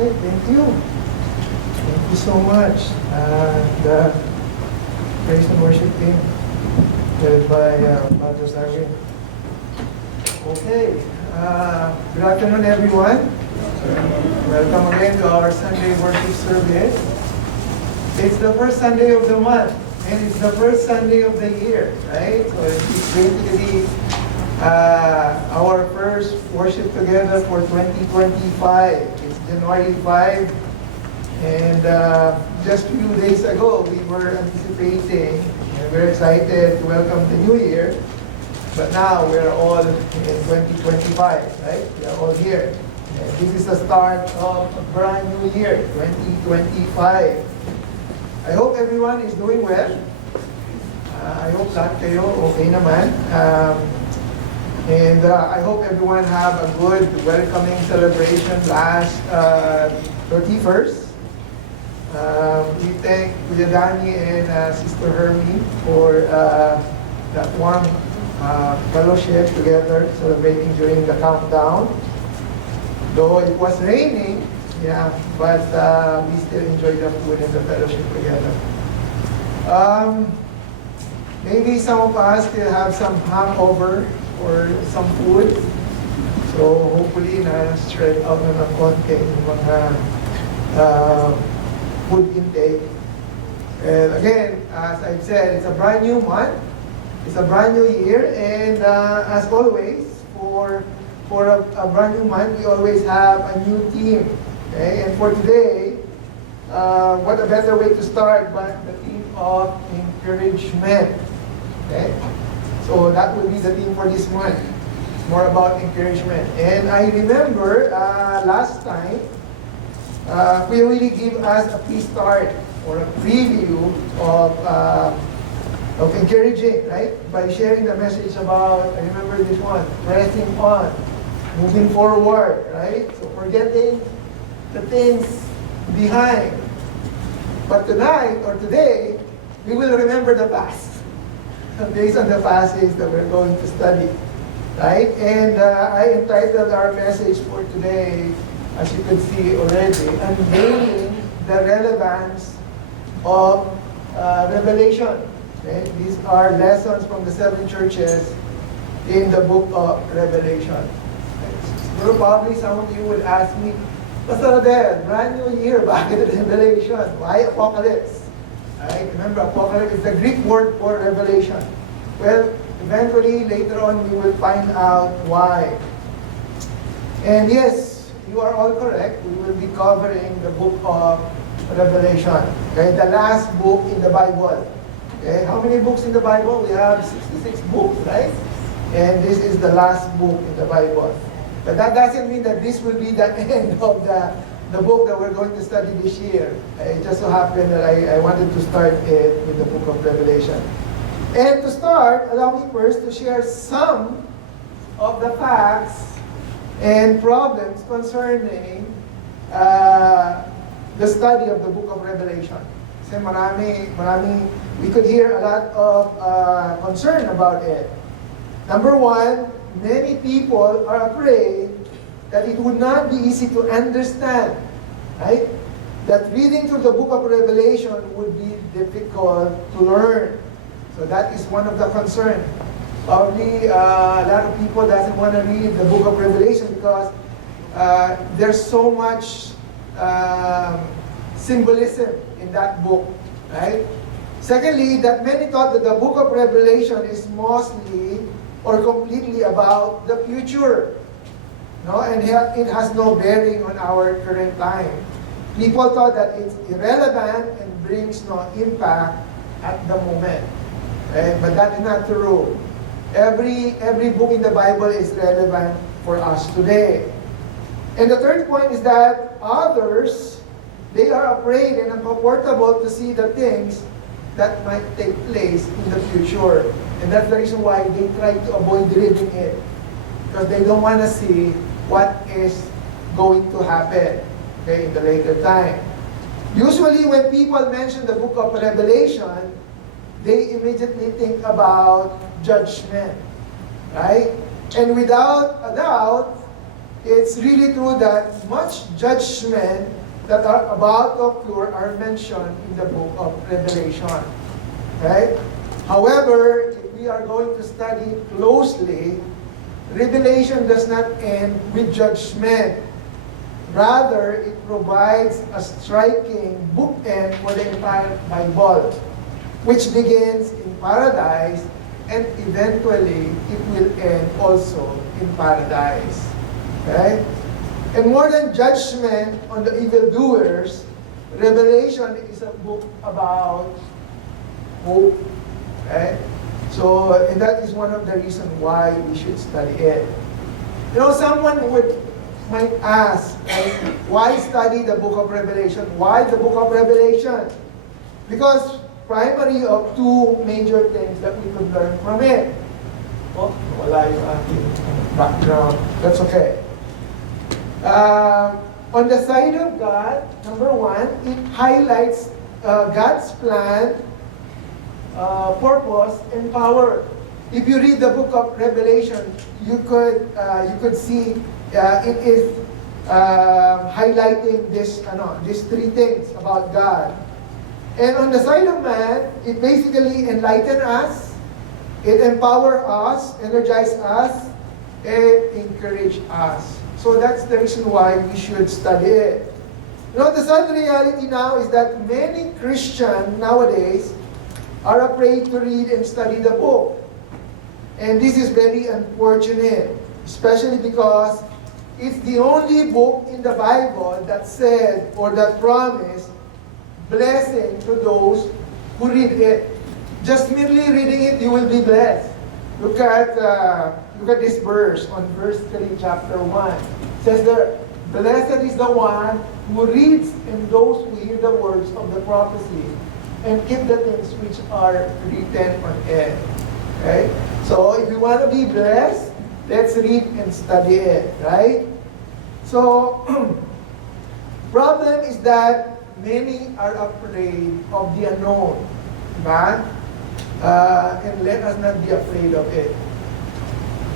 Okay, thank you. Thank you so much. The praise and worship team, led by Pastor Sarvin. Okay, good afternoon everyone. Welcome again to our Sunday worship service. It's the first Sunday of the month, and it's the first Sunday of the year, right? So it's basically our first worship together for 2025. It's January 5, and just a few days ago we were anticipating and we're excited to welcome the new year. But now we're all in 2025, right? We are all here. And this is the start of a brand new year, 2025. I hope everyone is doing well. I hope lahat kayo okay naman. And I hope everyone have a good welcoming celebration last 31st. We thank Kuya Danny and Sister Hermie for that warm fellowship together, celebrating during the countdown. Though it was raining, yeah, but we still enjoyed the food and the fellowship together. Maybe some of us still have some hangover or some food. So hopefully na-stretch out na ng konti yung mga food intake. And again, as I've said, it's a brand new month. It's a brand new year. And as always, for a brand new month, we always have a new theme. Okay? And for today, what a better way to start but the theme of encouragement. Okay? So that will be the theme for this month. It's more about encouragement. And I remember last time, we really give us a pre-start or a preview of encouraging, right? By sharing the message about, I remember this one, pressing on, moving forward, right? So forgetting the things behind. But tonight or today, we will remember the past. Based on the passage that we're going to study, right? And I entitled our message for today, as you can see already, Unveiling the Relevance of Revelation. Okay? These are lessons from the 7 churches in the book of Revelation. Okay? Probably some of you would ask me, Pastor Adel, brand new year, bakit Revelation? Why Apocalypse? Right? Remember, Apocalypse is the Greek word for revelation. Well, eventually, later on, we will find out why. And yes, you are all correct. We will be covering the book of Revelation. Okay, the last book in the Bible. Okay, how many books in the Bible? We have 66 books, right? And this is the last book in the Bible. But that doesn't mean that this will be the end of the book that we're going to study this year. It just so happened that I wanted to start it with the book of Revelation. And to start, allow me first to share some of the facts and problems concerning the study of the book of Revelation. Kasi marami, we could hear a lot of concern about it. Number one, many people are afraid that it would not be easy to understand, right? That reading through the book of Revelation would be difficult to learn. So that is one of the concerns. Probably a lot of people doesn't want to read the book of Revelation because there's so much symbolism in that book, right? Secondly, that many thought that the book of Revelation is mostly or completely about the future. No, and it has no bearing on our current time. People thought that it's irrelevant and brings no impact at the moment. Right? But that is not true. Every book in the Bible is relevant for us today. And the third point is that others, they are afraid and uncomfortable to see the things that might take place in the future. And that's the reason why they try to avoid reading it. Because they don't want to see what is going to happen, okay, in the later time. Usually when people mention the book of Revelation, they immediately think about judgment, right? And without a doubt, it's really true that much judgment that are about to occur are mentioned in the book of Revelation. Okay? However, if we are going to study closely, Revelation does not end with judgment. Rather, it provides a striking bookend for the entire Bible, which begins in paradise and eventually it will end also in paradise. Okay? And more than judgment on the evildoers, Revelation is a book about hope. Okay? So, and that is one of the reasons why we should study it. You know, someone might ask, right, why study the book of Revelation? Why the book of Revelation? Because primary of two major things that we could learn from it. Oh, wala yung ating background. That's okay. On the side of God, number one, it highlights God's plan, purpose, and power. If you read the book of Revelation, you could see it is highlighting these three things about God. And on the side of man, it basically enlightens us, it empowers us, energizes us, and encourages us. So that's the reason why we should study it. You know, the sad reality now is that many Christians nowadays are afraid to read and study the book. And this is very unfortunate, especially because it's the only book in the Bible that said or that promised blessing to those who read it. Just merely reading it, you will be blessed. Look at this verse on verse 3, chapter 1. It says there, blessed is the one who reads and those who hear the words of the prophecy and keep the things which are written on it. Okay? So if you want to be blessed, let's read and study it, right? So, problem is that many are afraid of the unknown. Diba? And let us not be afraid of it.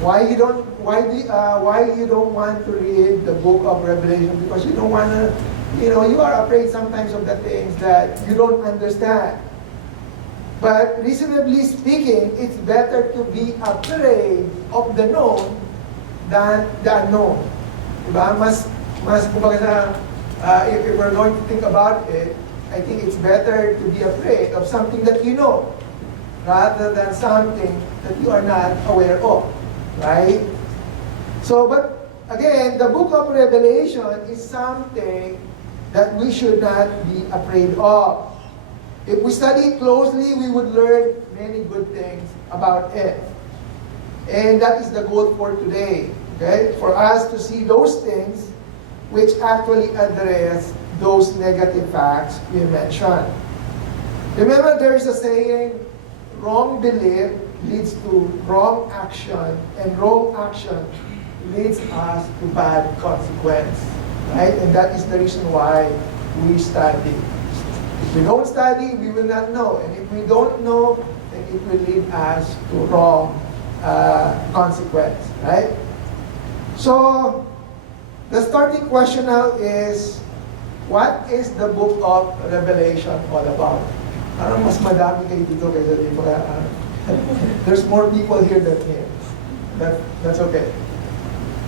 Why you don't want to read the book of Revelation? Because you don't want to, you are afraid sometimes of the things that you don't understand. But reasonably speaking, it's better to be afraid of the known than the unknown. Diba? Kumbaga if we're going to think about it, I think it's better to be afraid of something that you know rather than something that you are not aware of. Right? So, but again, the book of Revelation is something that we should not be afraid of. If we study it closely, we would learn many good things about it. And that is the goal for today. Okay? For us to see those things which actually address those negative facts we mentioned. Remember, there is a saying, wrong belief leads to wrong action, and wrong action leads us to bad consequence. Right? And that is the reason why we study. If we don't study, we will not know. And if we don't know, then it will lead us to wrong consequence. Right? So, the starting question now is, what is the book of Revelation all about? Parang mas madami kayo dito kaysa dito. There's more people here than here. That's okay.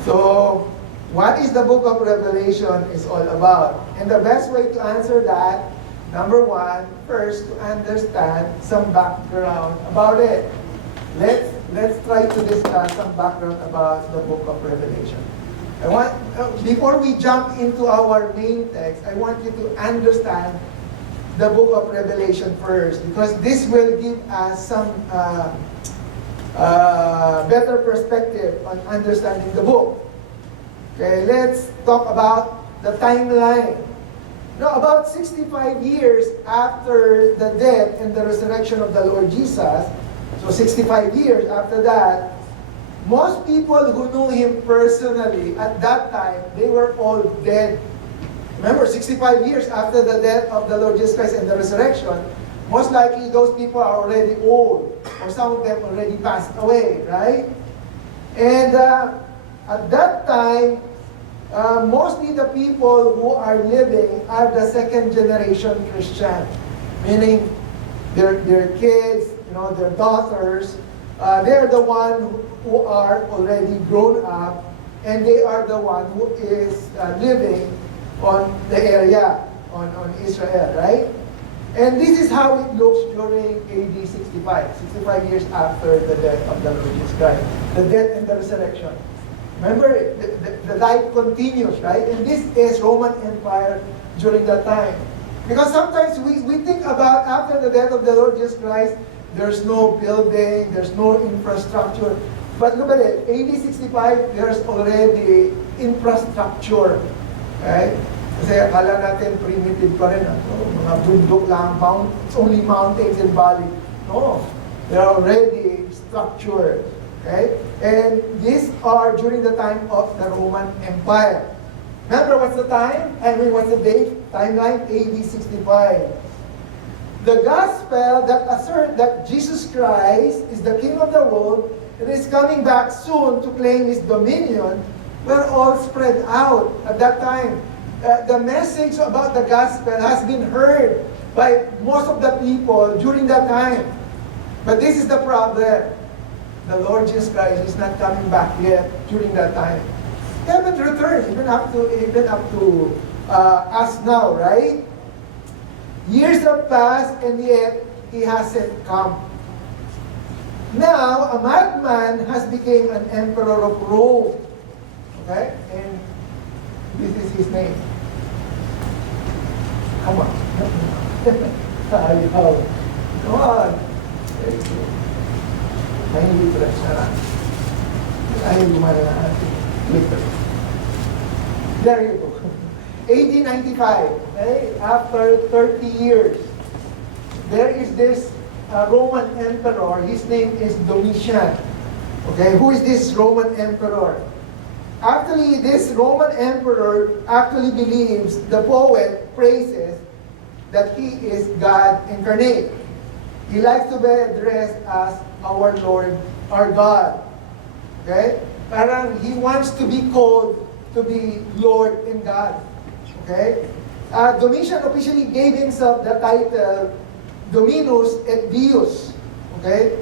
So, what is the book of Revelation is all about? And the best way to answer that, number one, first to understand some background about it. Let's try to discuss some background about the book of Revelation. Before we jump into our main text, I want you to understand the book of Revelation first, because this will give us some better perspective on understanding the book. Okay, let's talk about the timeline. Now, about 65 years after the death and the resurrection of the Lord Jesus, so 65 years after that, most people who knew Him personally at that time, they were all dead. Remember, 65 years after the death of the Lord Jesus Christ and the resurrection, most likely those people are already old, or some of them already passed away, right? And at that time, mostly the people who are living are the second generation Christian, meaning their kids, their daughters, they're the one who are already grown up, and they are the one who is living on the area, on Israel, right? And this is how it looks during AD 65 years after the death of the Lord Jesus Christ, the death and the resurrection. Remember, the life continues, right? And this is Roman Empire during that time. Because sometimes we think about after the death of the Lord Jesus Christ, there's no building, there's no infrastructure. But look at it, AD 65, there's already infrastructure. Right? Kasi akala natin primitive pa rin. Mga bundok lang, it's only mountains and valleys. No, they're already structured. Okay? And these are during the time of the Roman Empire. Remember what's the time? What's the date? Timeline? AD 65. The gospel that asserts that Jesus Christ is the King of the world and is coming back soon to claim His dominion were all spread out at that time. The message about the gospel has been heard by most of the people during that time. But this is the problem. The Lord Jesus Christ is not coming back yet during that time. He haven't returned even up to us now, right? Years have passed and yet He hasn't come. Now, a madman has become an emperor of Rome. Okay? And this is his name. Come on. Ayaw. Come on. Very good. Mahilig ko lang siya lang. Ayaw gumana na natin. Later. There you go. 1895, okay? After 30 years, there is this Roman emperor. His name is Domitian. Okay, who is this Roman emperor? Actually, this Roman emperor actually believes, the poet praises, that he is God incarnate. He likes to be addressed as our Lord, our God. Okay? Parang he wants to be called to be Lord and God. Okay? Domitian officially gave himself the title Dominus et Deus. Okay?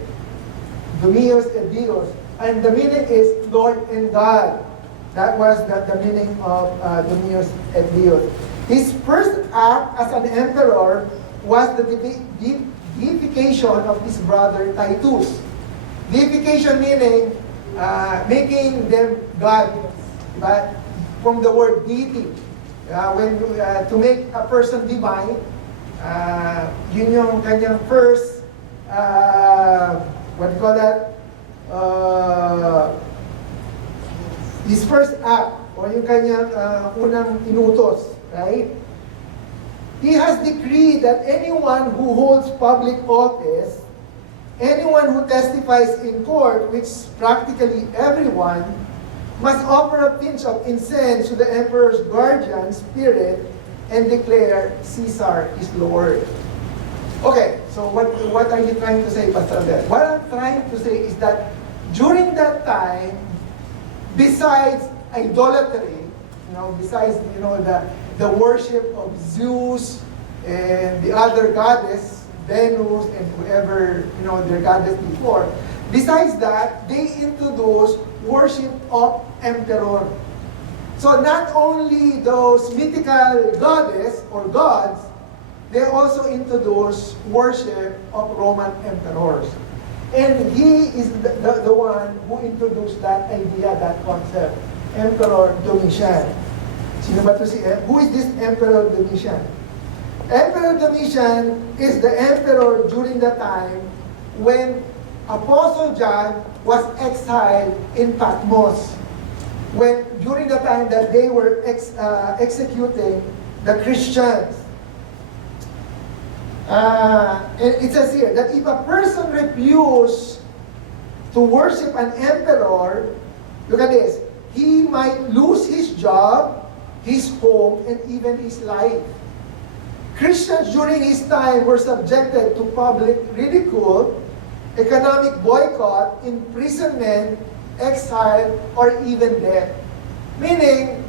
Dominus et Deus. And the meaning is Lord and God. That was the meaning of Dominus et Deus. His first act as an emperor was the deification of his brother Titus. Deification meaning making them God. But from the word deity. To make a person divine, yun yung kanyang first, what do you call that? His first act, o yung kanyang unang inutos, right? He has decreed that anyone who holds public office, anyone who testifies in court, which practically everyone, must offer a pinch of incense to the emperor's guardian spirit and declare Caesar is Lord. Okay, so what are you trying to say, Pastor Abel? What I'm trying to say is that during that time, besides idolatry, besides the worship of Zeus and the other goddess, Venus and whoever their goddess before, besides that, they introduced worship of emperor. So not only those mythical goddess or gods, they also introduce worship of Roman emperors. And he is the one who introduced that idea, that concept, Emperor Domitian. Sino ba to who is this Emperor Domitian? Emperor Domitian is the emperor during the time when Apostle John was exiled in Patmos. During the time that they were executing the Christians. It says here that if a person refuses to worship an emperor, look at this, he might lose his job, his home, and even his life. Christians during his time were subjected to public ridicule, economic boycott, imprisonment, exile, or even death. Meaning,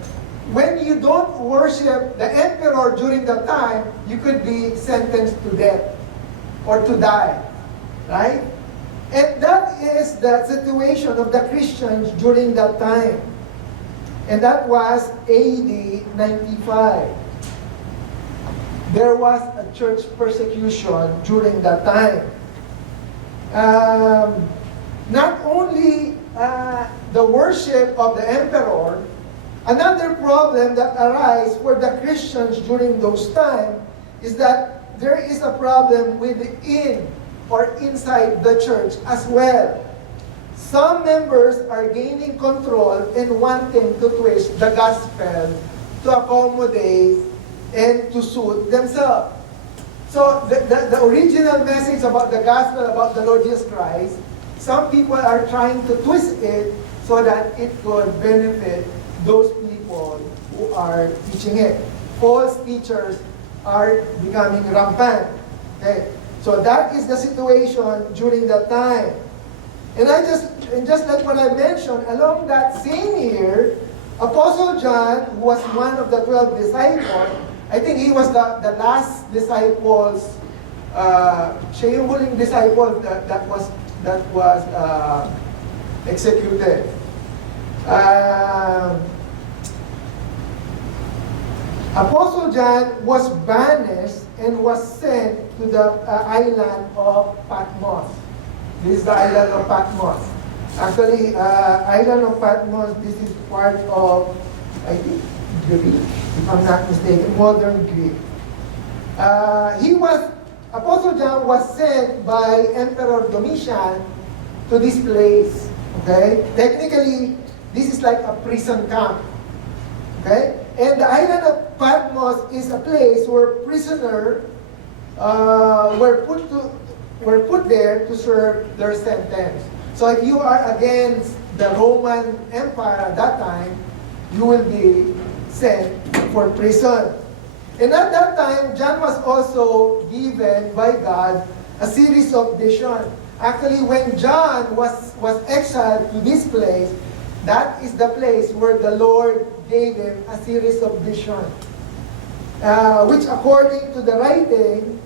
when you don't worship the emperor during that time, you could be sentenced to death or to die. Right? And that is the situation of the Christians during that time. And that was AD 95. There was a church persecution during that time. Not only the worship of the emperor, another problem that arises for the Christians during those times is that there is a problem within or inside the church as well. Some members are gaining control and wanting to twist the gospel to accommodate and to suit themselves. So the original message about the gospel, about the Lord Jesus Christ, some people are trying to twist it so that it could benefit those people who are teaching it. False teachers are becoming rampant. Okay? So that is the situation during that time. And just like what I mentioned, along that same year, Apostle John, who was one of the 12 disciples, I think he was the last disciples, siya yung huling disciple that was executed. Apostle John was banished and was sent to the island of Patmos. This is the island of Patmos. Actually, island of Patmos, this is part of, I think, Greek, if I'm not mistaken, modern Greek. Apostle John was sent by Emperor Domitian to this place. Okay? Technically, this is like a prison camp. Okay? And the island of Patmos is a place where prisoners were put there to serve their sentence. So if you are against the Roman Empire at that time, you will be sent for prison. And at that time, John was also given by God a series of visions. Actually, when John was exiled to this place, that is the place where the Lord gave him a series of visions, which according to the writing,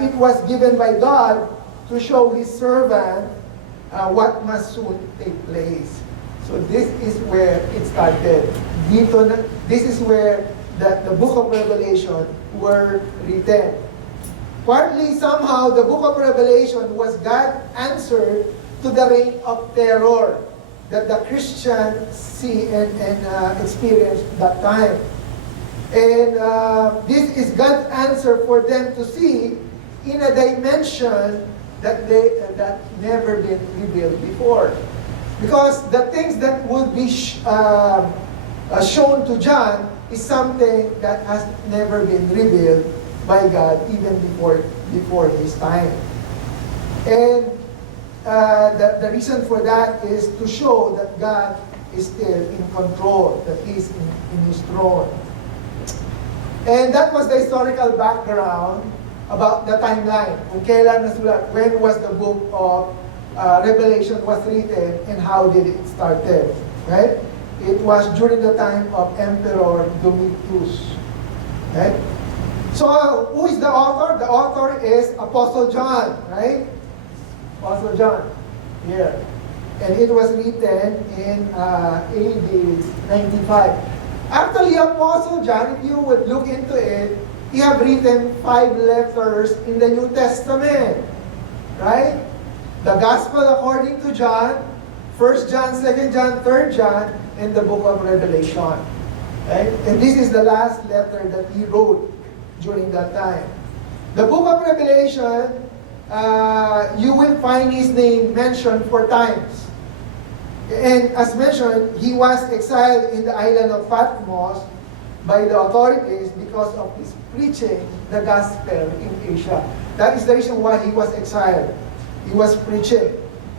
it was given by God to show His servant what must soon take place. So this is where it started. This is where the book of Revelation were written. Partly, somehow, the book of Revelation was God's answer to the reign of terror that the Christians see and experience that time. And this is God's answer for them to see in a dimension that never been revealed before. Because the things that would be shown to John is something that has never been revealed by God even before his time. And the reason for that is to show that God is still in control, that He is in His throne. And that was the historical background about the timeline. Kung kailan nasulat, when was the book of Revelation was written and how did it started. Right? It was during the time of Emperor Domitius. Right? So, who is the author? The author is Apostle John, right? Apostle John, here. And it was written in AD 95. Actually, Apostle John, if you would look into it, he have written 5 letters in the New Testament. Right? The Gospel according to John, 1 John, 2 John, 3 John, and the book of Revelation. Right? And this is the last letter that he wrote during that time. The book of Revelation, you will find his name mentioned 4 times. And as mentioned, he was exiled in the island of Patmos by the authorities because of his preaching the gospel in Asia. That is the reason why he was exiled. He was preaching.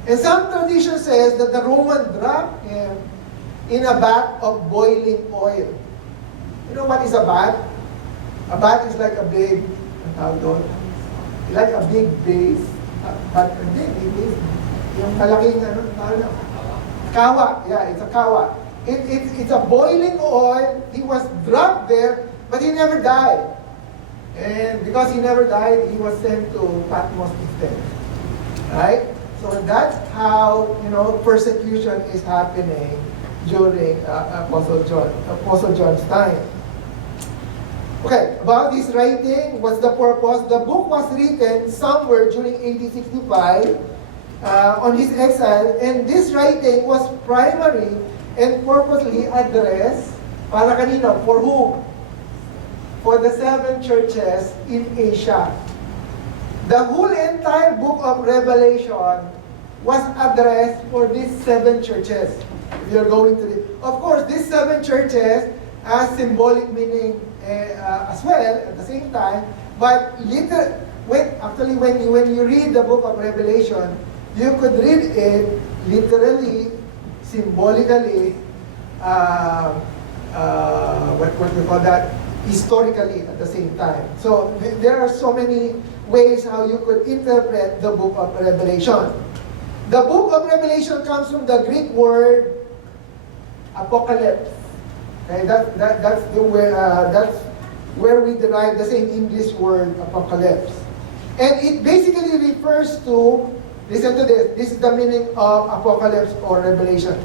And some tradition says that the Roman dropped him in a bath of boiling oil. You know what is a bath? A bath is like a big, like a big base. But hindi, big base. Yung malaking, kawa. Yeah, it's a kawa. It's a boiling oil. He was dropped there, but he never died. And because he never died, he was sent to Patmos instead. Right? So that's how, persecution is happening during Apostle John's time. Okay, about this writing, what's the purpose? The book was written somewhere during AD 65 on his exile, and this writing was primary and purposely addressed para kanino? For whom? For the 7 churches in Asia. The whole entire book of Revelation was addressed for these 7 churches. If you're going to of course, these 7 churches has symbolic meaning as well at the same time. But when you read the book of Revelation, you could read it literally, symbolically, what we call that, historically at the same time. So there are so many ways how you could interpret the book of Revelation. The book of Revelation comes from the Greek word apocalypse. Okay, that's where we derive the same English word apocalypse. And it basically refers to, listen to this is the meaning of apocalypse or revelation.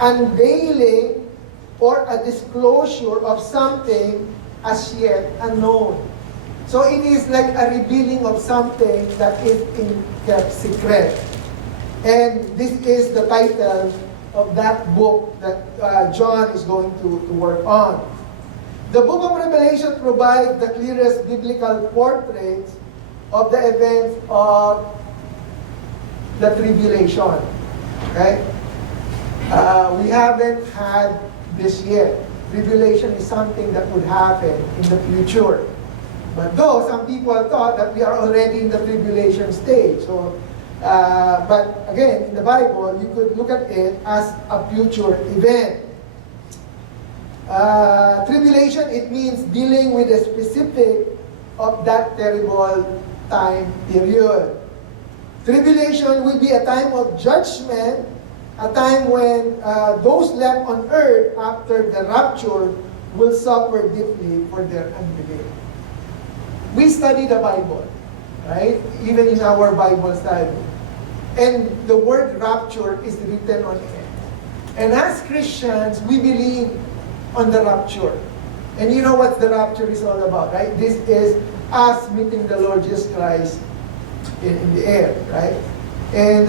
Unveiling or a disclosure of something as yet unknown. So it is like a revealing of something that is kept secret. And this is the title of that book that John is going to work on. The book of Revelation provides the clearest biblical portraits of the events of the tribulation. Okay? We haven't had this yet. Tribulation is something that would happen in the future. But though some people thought that we are already in the tribulation stage. So, but again, in the Bible, you could look at it as a future event. Tribulation, it means dealing with a specific of that terrible time period. Tribulation will be a time of judgment, a time when those left on earth after the rapture will suffer deeply for their unbelief. We study the Bible, right? Even in our Bible study. And the word rapture is written on it. And as Christians, we believe on the rapture. And you know what the rapture is all about, right? This is us meeting the Lord Jesus Christ in the air, right? And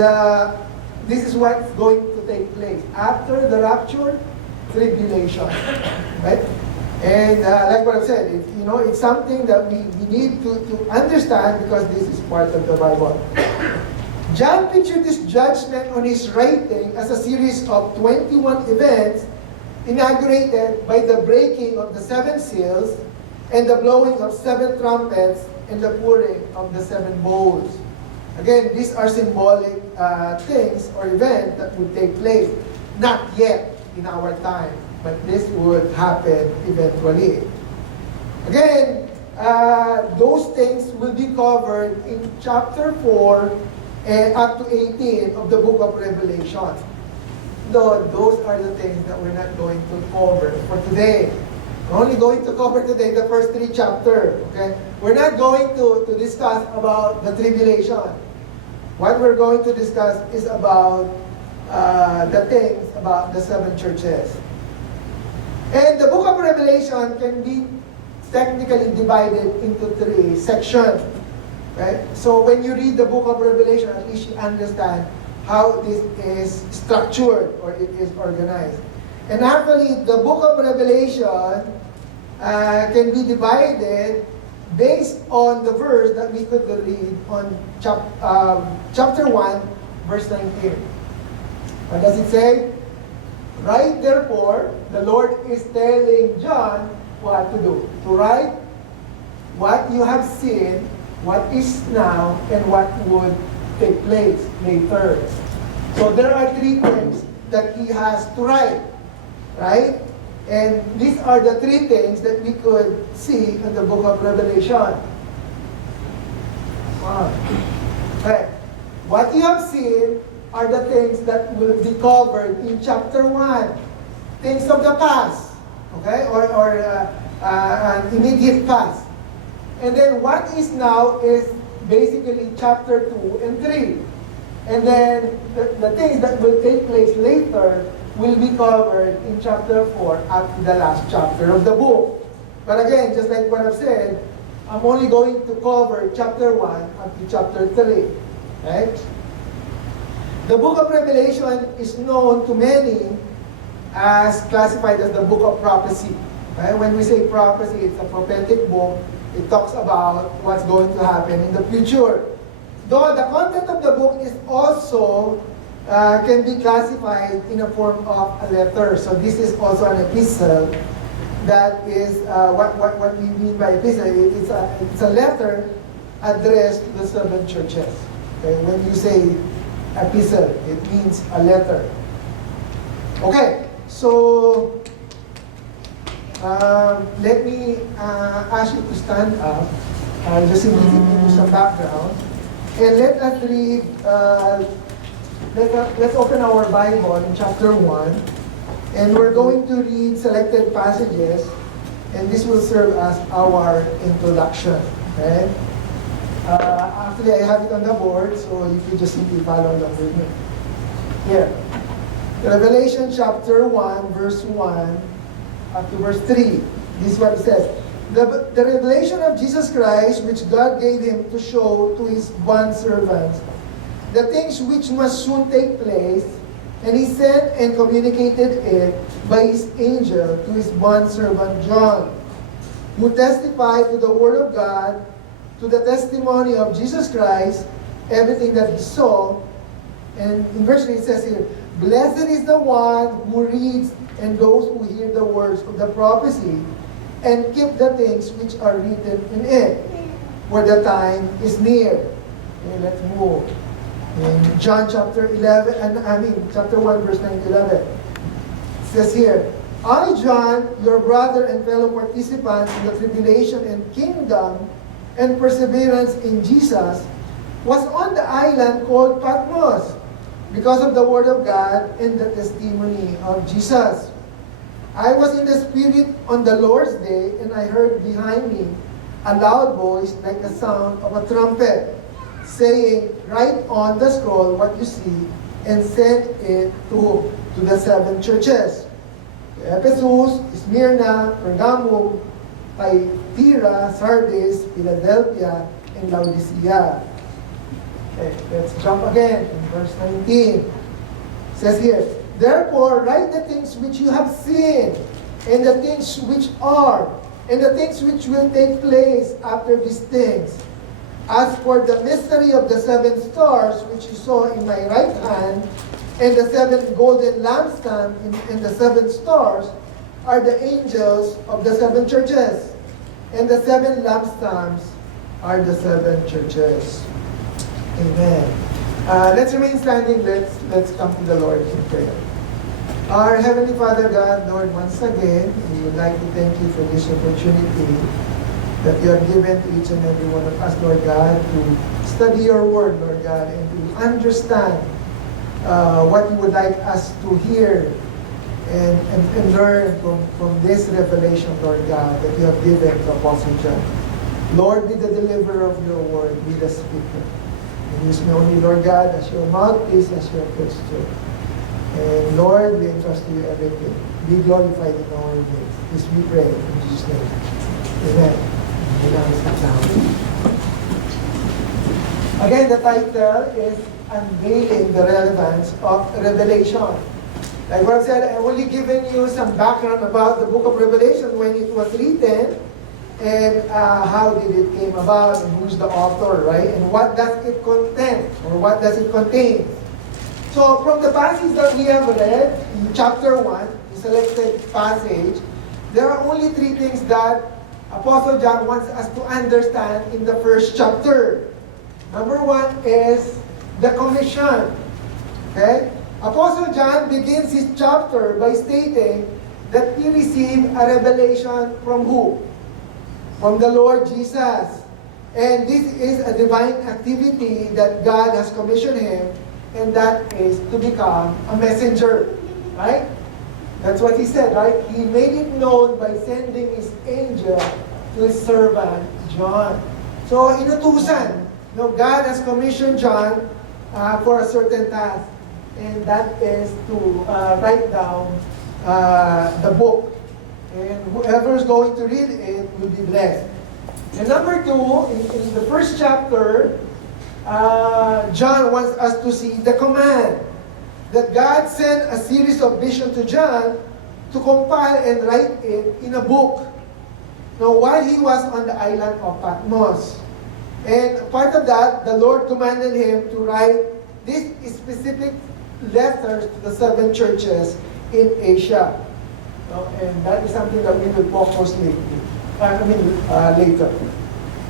this is what's going to take place. After the rapture, tribulation, right? And like what I've said, it's something that we need to understand because this is part of the Bible. John pictured this judgment on his writing as a series of 21 events inaugurated by the breaking of the 7 seals and the blowing of 7 trumpets and the pouring of the 7 bowls. Again, these are symbolic things or events that would take place. Not yet in our time, but this would happen eventually. Again, those things will be covered in chapter 4 and up to 18 of the book of Revelation. Though those are the things that we're not going to cover for today. We're only going to cover today the first 3 chapters. Okay? We're not going to discuss about the tribulation. What we're going to discuss is about the things about the 7 churches. And the book of Revelation can be technically divided into 3 sections. Right? So when you read the book of Revelation, at least you understand how this is structured or it is organized. And actually, the book of Revelation can be divided based on the verse that we could read on chapter 1, verse 19. What does it say? Write therefore, the Lord is telling John what to do. To write what you have seen, what is now, and what would take place later. So there are 3 things that he has to write, right? And these are the 3 things that we could see in the book of Revelation. Okay. What you have seen are the things that will be covered in chapter 1. things of the past, okay, or an immediate past. And then what is now is basically chapter 2 and 3. And then the things that will take place later will be covered in chapter 4 up to the last chapter of the book. But again, just like what I've said, I'm only going to cover chapter 1 up to chapter 3. Right? The book of Revelation is known to many as classified as the book of prophecy. Okay? When we say prophecy, it's a prophetic book. It talks about what's going to happen in the future. Though the content of the book is also can be classified in a form of a letter. So this is also an epistle. That is what we mean by epistle. It's a letter addressed to the 7 churches. Okay? When you say epistle, it means a letter. Okay, so let me ask you to stand up. Just to give you some background. And let us read, let's open our Bible in chapter 1. And we're going to read selected passages. And this will serve as our introduction. Okay? Actually, I have it on the board, so you can just simply follow along with me. Here. Revelation chapter 1, verse 1 up to verse 3. This is what it says. The revelation of Jesus Christ, which God gave him to show to his bondservants, the things which must soon take place, and he sent and communicated it by his angel to his bondservant John, who testified to the word of God, to the testimony of Jesus Christ, everything that he saw. And in verse 3 it says here, blessed is the one who reads and those who hear the words of the prophecy, and keep the things which are written in it, for the time is near. Okay, let's move. In John chapter 11, chapter 1, verse 9 to 11. It says here, I, John, your brother and fellow participant in the tribulation and kingdom and perseverance in Jesus, was on the island called Patmos, because of the word of God and the testimony of Jesus. I was in the Spirit on the Lord's day, and I heard behind me a loud voice like the sound of a trumpet, saying, write on the scroll what you see, and send it to the 7 churches. Ephesus, Smyrna, Pergamum, Thyatira, Sardis, Philadelphia, and Laodicea. Okay, let's jump again in verse 19. It says here, therefore write the things which you have seen, and the things which are, and the things which will take place after these things. As for the mystery of the 7 stars which you saw in my right hand, and the 7 golden lampstands and the 7 stars, are the angels of the 7 churches, and the 7 lampstands are the 7 churches. Amen. Let's remain standing. Let's come to the Lord in prayer. Our Heavenly Father God, Lord, once again, we would like to thank you for this opportunity that you have given to each and every one of us, Lord God, to study your word, Lord God, and to understand what you would like us to hear and learn from this revelation, Lord God, that you have given to Apostle John. Lord, be the deliverer of your word, be the speaker. And use me only, Lord God, as your mouthpiece, as your footstool. And Lord, we entrust to you everything. Be glorified in our days. This we pray in Jesus' name. Amen. Again, the title is Unveiling the Relevance of Revelation. Like what I said, I've only given you some background about the book of Revelation, when it was written, and how did it came about, and who's the author, right? And what does it contain, or what does it contain? So from the passage that we have read in chapter 1, the selected passage, there are only 3 things that Apostle John wants us to understand in the first chapter. Number 1 is the commission. Okay? Apostle John begins his chapter by stating that he received a revelation from who? From the Lord Jesus. And this is a divine activity that God has commissioned him, and that is to become a messenger. Right? That's what he said, right? He made it known by sending his angel to his servant John. So, inutusan. God has commissioned John for a certain task. And that is to write down the book. And whoever is going to read it will be blessed. And number 2, in the first chapter, John wants us to see the command that God sent a series of visions to John to compile and write it in a book. Now, while he was on the island of Patmos. And part of that, the Lord commanded him to write these specific letters to the 7 churches in Asia. And that is something that we will focus later.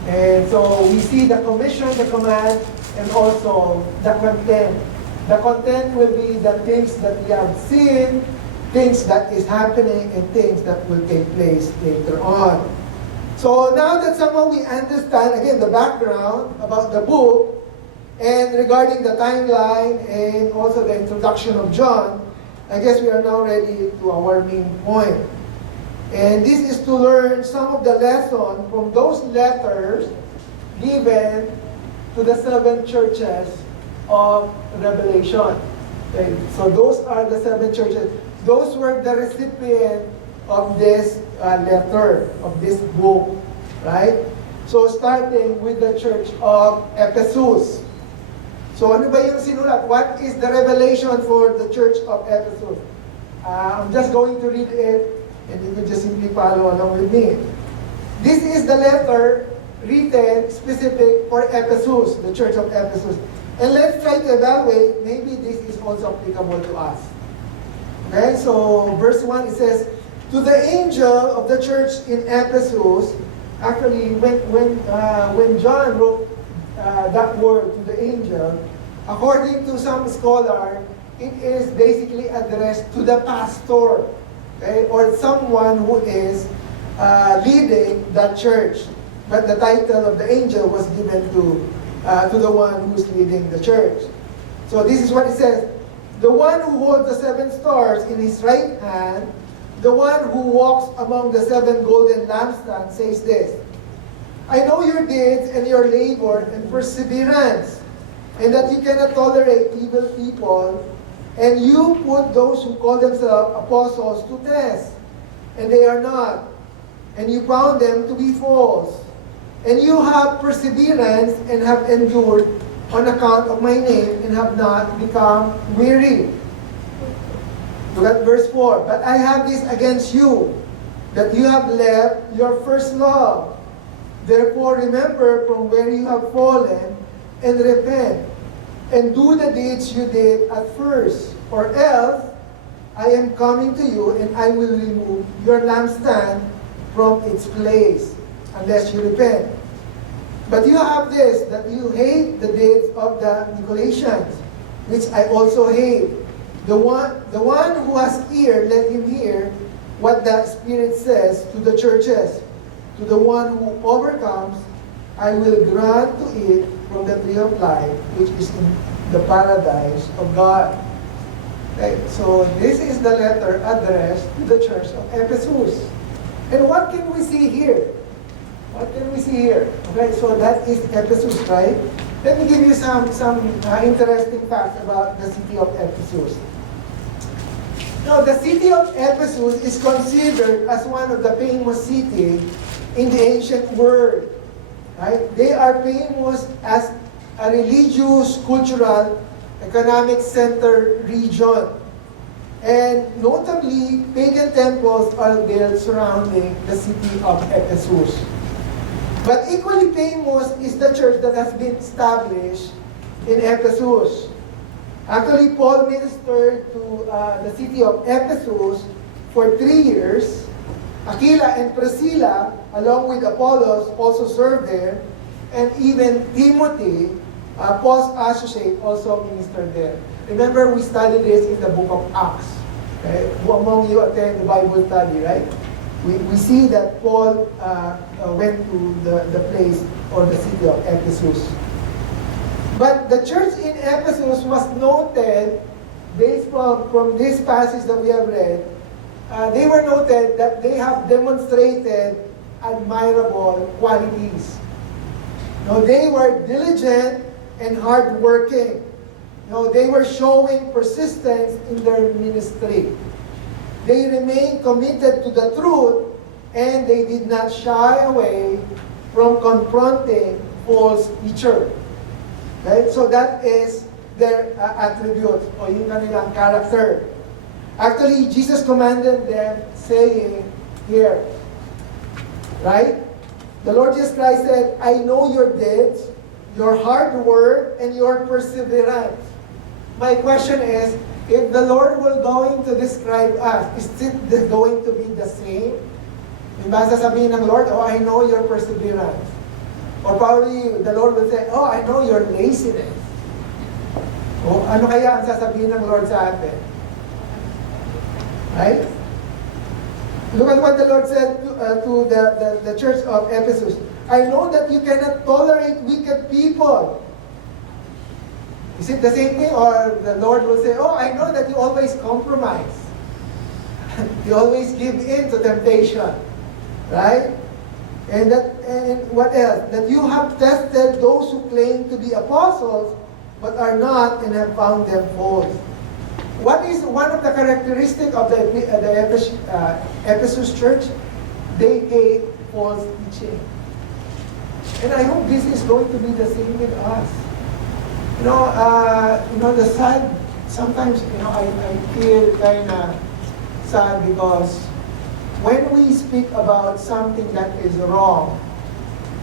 And so we see the commission, the command, and also the content. The content will be the things that we have seen, things that is happening, and things that will take place later on. So now that somehow we understand, again, the background about the book, and regarding the timeline, and also the introduction of John, I guess we are now ready to our main point. And this is to learn some of the lesson from those letters given to the 7 churches of Revelation. Okay. So those are the 7 churches. Those were the recipient of this letter, of this book. Right? So starting with the church of Ephesus. So ano ba yung sinulat? What is the revelation for the church of Ephesus? I'm just going to read it, and you will just simply follow along with me. This is the letter written specific for Ephesus, the church of Ephesus. And let's try to evaluate, maybe this is also applicable to us. Okay, so verse 1, it says, to the angel of the church in Ephesus, actually, when John wrote that word to the angel, according to some scholar, it is basically addressed to the pastor, okay, or someone who is leading that church. But the title of the angel was given to the one who's leading the church. So this is what it says. The one who holds the 7 stars in his right hand, the one who walks among the 7 golden lampstands, says this, I know your deeds and your labor and perseverance, and that you cannot tolerate evil people, and you put those who call themselves apostles to test, and they are not, and you found them to be false. And you have perseverance and have endured on account of my name and have not become weary. Look at verse 4. But I have this against you, that you have left your first love. Therefore remember from where you have fallen and repent, and do the deeds you did at first. Or else I am coming to you and I will remove your lampstand from its place, unless you repent. But you have this, that you hate the deeds of the Nicolaitans, which I also hate. The one who has ear, let him hear what the Spirit says to the churches. To the one who overcomes, I will grant to eat from the tree of life, which is in the paradise of God. Okay, so this is the letter addressed to the church of Ephesus. And what can we see here? What can we see here? Okay, so that is Ephesus, right? Let me give you some interesting facts about the city of Ephesus. Now, the city of Ephesus is considered as one of the famous cities in the ancient world. Right? They are famous as a religious, cultural, economic center region. And notably, pagan temples are built surrounding the city of Ephesus. But equally famous is the church that has been established in Ephesus. Actually, Paul ministered to the city of Ephesus for 3 years. Aquila and Priscilla, along with Apollos, also served there. And even Timothy, Paul's associate, also ministered there. Remember, we studied this in the book of Acts. Okay? Who among you attend the Bible study, right? We see that Paul went to the place or the city of Ephesus. But the church in Ephesus was noted, based from this passage that we have read, they were noted that they have demonstrated admirable qualities. No, they were diligent and hardworking. No, they were showing persistence in their ministry. They remained committed to the truth, and they did not shy away from confronting false teacher. Right? So that is their attribute o yung kanilang character. Actually, Jesus commanded them saying here, right? The Lord Jesus Christ said, I know your deeds, your hard work, and your perseverance. My question is, if the Lord will going to describe us, is it going to be the same? Diba sasabihin ng Lord, oh, I know your perseverance. Or probably the Lord will say, oh, I know your laziness. O ano kaya ang sasabihin ng Lord sa atin? Right? Look at what the Lord said to the church of Ephesus. I know that you cannot tolerate wicked people. Is it the same thing? Or the Lord will say, oh, I know that you always compromise. You always give in to temptation. Right? And what else? That you have tested those who claim to be apostles, but are not, and have found them false. What is one of the characteristics of the Ephesus church? They hate false teaching. And I hope this is going to be the same with us. The sad, sometimes, I feel kind of sad because when we speak about something that is wrong,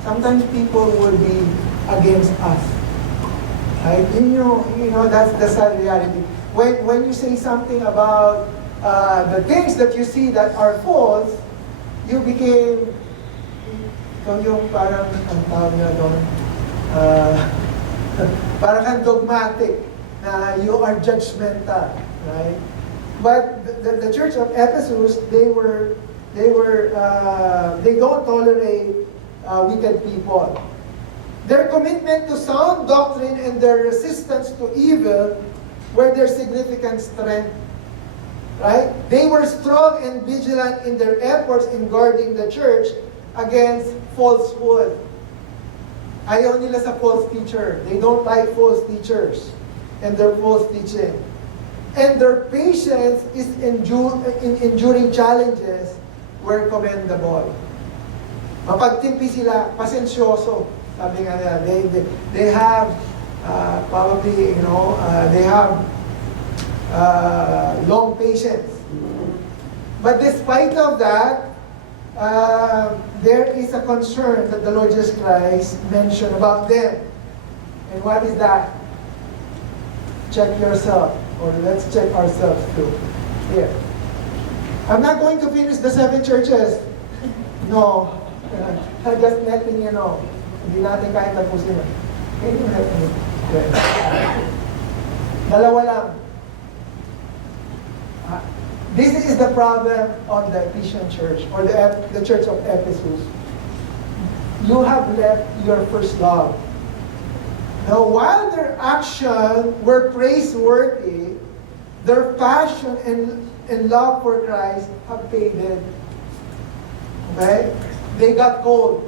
sometimes people will be against us. Right? That's the sad reality. When you say something about the things that you see that are false, you became, yung parang, ang tawag na doon, parang kang dogmatic, na you are judgmental, right? But the church of Ephesus, they don't tolerate wicked people. Their commitment to sound doctrine and their resistance to evil were their significant strength. Right? They were strong and vigilant in their efforts in guarding the church against falsehood. Ayaw nila sa false teacher. They don't like false teachers and their false teaching. And their patience in enduring challenges were commendable. Mapagtimpi sila, pasensyoso. Sabi nga nila, they have probably, they have long patience. But despite of that, there is a concern that the Lord Jesus Christ mentioned about them. And what is that? Check yourself, or let's check ourselves too. Here. I'm not going to finish the 7 churches. No. Just letting you know. Hindi natin kahit tapusin. Can you help me? Dalawa lang. This is the problem on the Ephesian church, or the church of Ephesus. You have left your first love. Now, while their actions were praiseworthy, their passion and love for Christ have faded. Okay? They got cold.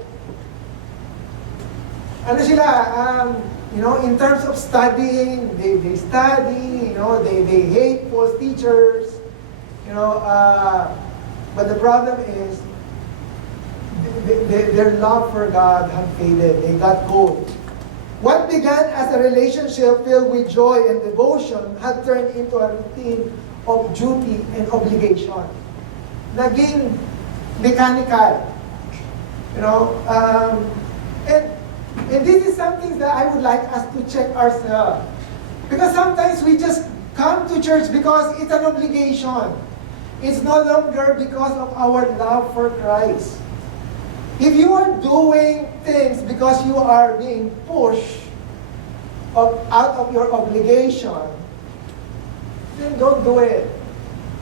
Ano sila, in terms of studying, they study, they hate false teachers, but the problem is, their love for God had faded. They got cold. What began as a relationship filled with joy and devotion had turned into a routine of duty and obligation. Naging mechanical. And this is something that I would like us to check ourselves. Because sometimes we just come to church because it's an obligation. It's no longer because of our love for Christ. If you are doing things because you are being pushed out of your obligation, then don't do it.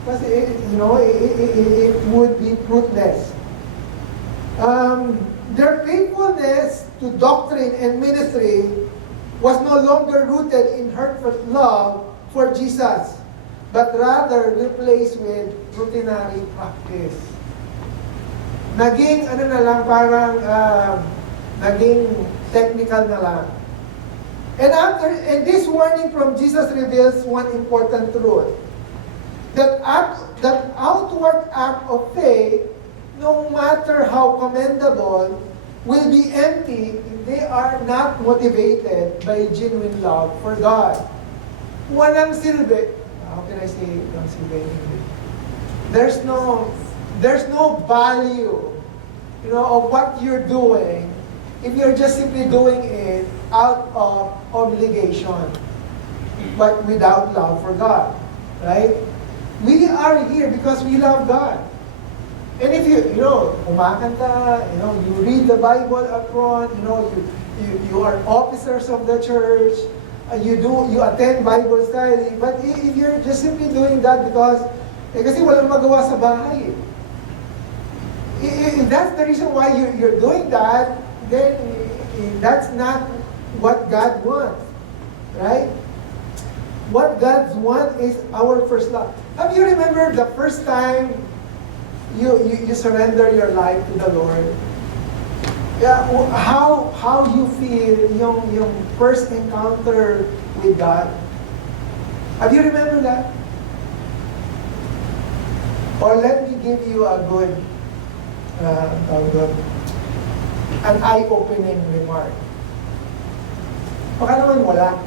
Because it would be fruitless. Their faithfulness to doctrine and ministry was no longer rooted in heartfelt love for Jesus, but rather replaced with routinary practice. Naging, ano na lang, parang, naging technical na lang. And this warning from Jesus reveals one important truth. That outward act of faith, no matter how commendable, will be empty if they are not motivated by genuine love for God. Walang silbi. How can I say walang silbi in English? There's no value, of what you're doing if you're just simply doing it out of obligation, but without love for God, right? We are here because we love God. And if you kumakanta, you read the Bible up front, you are officers of the church, you attend Bible study, but if you're just simply doing that because, kasi walang magawa sa bahay. If that's the reason why you're doing that, then that's not what God wants, right? What God wants is our first love. Have you remembered the first time you surrender your life to the Lord? Yeah, how you feel yung first encounter with God? Have you remembered that? Or let me give you a good, an eye-opening remark. Baka naman wala.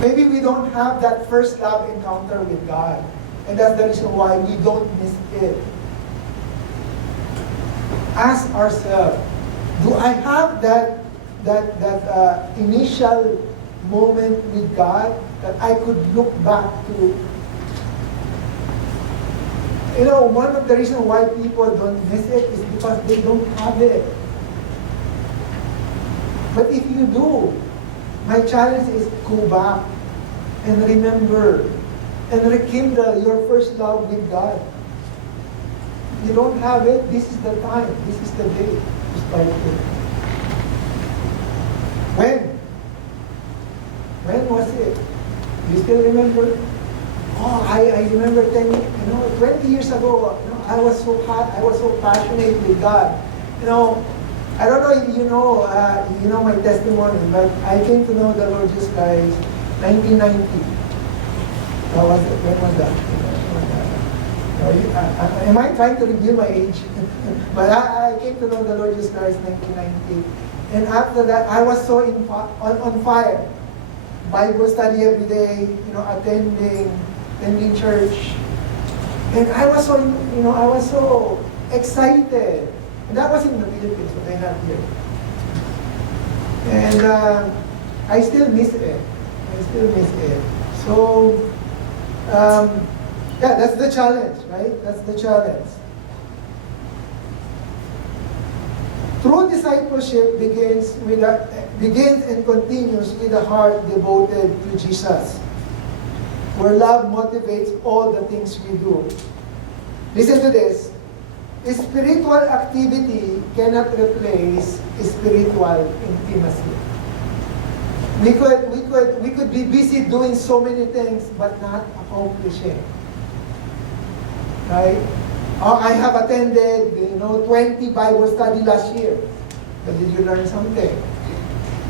Maybe we don't have that first love encounter with God. And that's the reason why we don't miss it. Ask ourselves, do I have that initial moment with God that I could look back to? One of the reasons why people don't miss it is because they don't have it. But if you do, my challenge is go back and remember and rekindle your first love with God. If you don't have it, this is the time, this is the day to start it. When was it? You still remember? Oh, I remember 20 years ago, I was so passionate with God. I don't know if you know my testimony, but I came to know the Lord Jesus Christ 1990. When was that? Am I trying to reveal my age? But I came to know the Lord Jesus Christ 1990. And after that, I was so on fire. Bible study every day, attending church. And I was so excited. And that was in the Philippines, but I'm not here. And I still miss it. So, that's the challenge, right? That's the challenge. True discipleship begins and continues with a heart devoted to Jesus, where love motivates all the things we do. Listen to this. Spiritual activity cannot replace spiritual intimacy. We could be busy doing so many things but not accomplishing. Right? I have attended 20 Bible study last year. But did you learn something?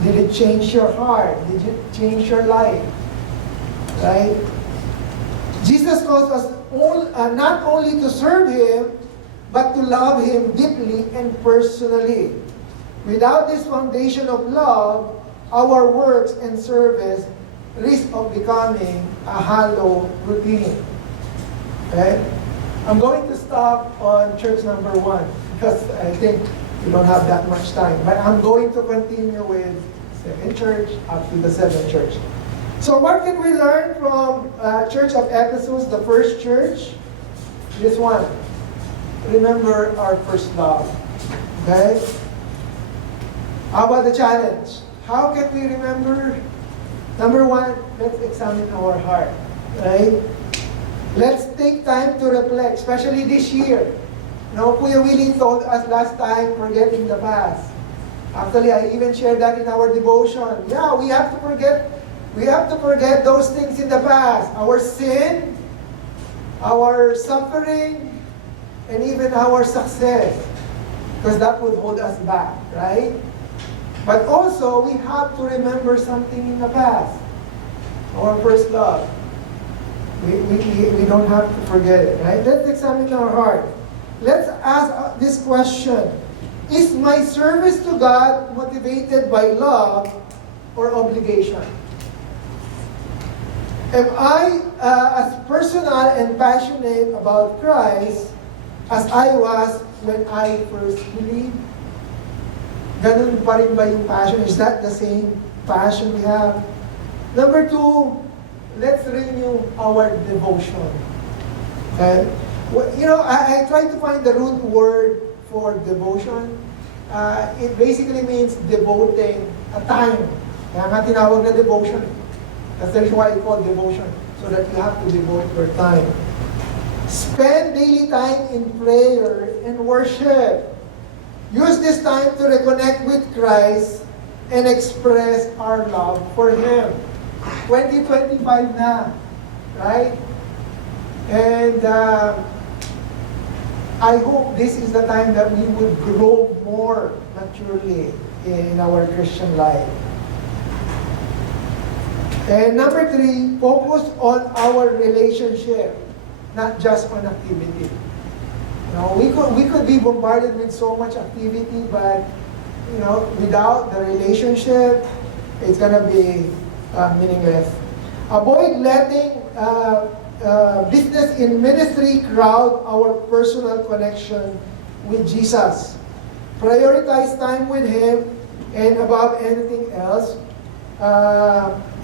Did it change your heart? Did it change your life? Right? Jesus calls us not only to serve Him, but to love Him deeply and personally. Without this foundation of love, our works and service risk of becoming a hollow routine. Okay? I'm going to stop on church number 1 because I think we don't have that much time. But I'm going to continue with second church up to the seventh church. So what can we learn from Church of Ephesus, the first church? This one. Remember our first love. Okay? How about the challenge? How can we remember? Number 1, let's examine our heart. Right? Let's take time to reflect, especially this year. Kuya Willie told us last time, forgetting the past. Actually, I even shared that in our devotion. Yeah, we have to forget We have to forget those things in the past. Our sin, our suffering, and even our success. Because that would hold us back, right? But also, we have to remember something in the past. Our first love. We don't have to forget it, right? Let's examine our heart. Let's ask this question. Is my service to God motivated by love or obligation? Am I as personal and passionate about Christ as I was when I first believed? Ganun pa rin ba yung passion? Is that the same passion we have? Number 2, let's renew our devotion. Okay? Well, I try to find the root word for devotion. It basically means devoting a time. Kaya nga tinawag na devotion. That's the reason why it's called devotion. So that you have to devote your time. Spend daily time in prayer and worship. Use this time to reconnect with Christ and express our love for Him. 2025 na, right? And I hope this is the time that we would grow more maturely in our Christian life. And number 3, focus on our relationship, not just on activity. We could be bombarded with so much activity, but without the relationship, it's gonna be meaningless. Avoid letting business in ministry crowd our personal connection with Jesus. Prioritize time with Him, and above anything else,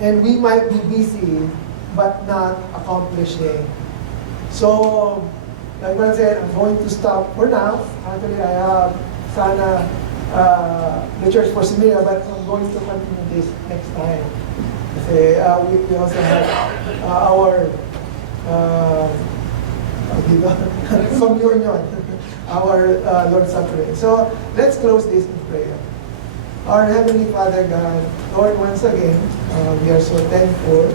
and we might be busy, but not accomplishing. So, like what I said, I'm going to stop for now. Actually, I have the church for Semilla, but I'm going to continue this next time. Kasi we also have our communion, our Lord's Supper. So, let's close this in prayer. Our Heavenly Father God, Lord, once again, we are so thankful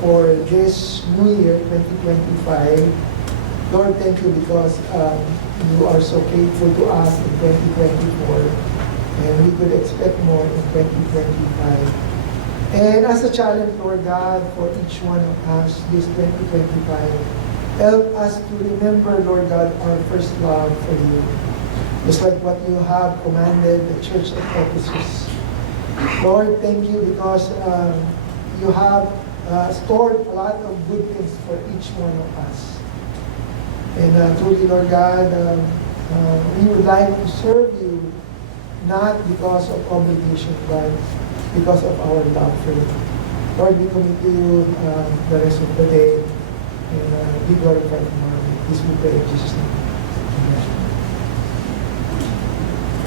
for this new year, 2025. Lord, thank you because you are so faithful to us in 2024, and we could expect more in 2025. And as a challenge, Lord God, for each one of us this 2025, help us to remember, Lord God, our first love for you. Just like what you have commanded the church of Ephesus. Lord, thank you because you have stored a lot of good things for each one of us. And truly, Lord God, we would like to serve you, not because of obligation, but because of our love for you. Lord, we commit to you the rest of the day, and be glorified tomorrow. This we pray in Jesus' name. Amen.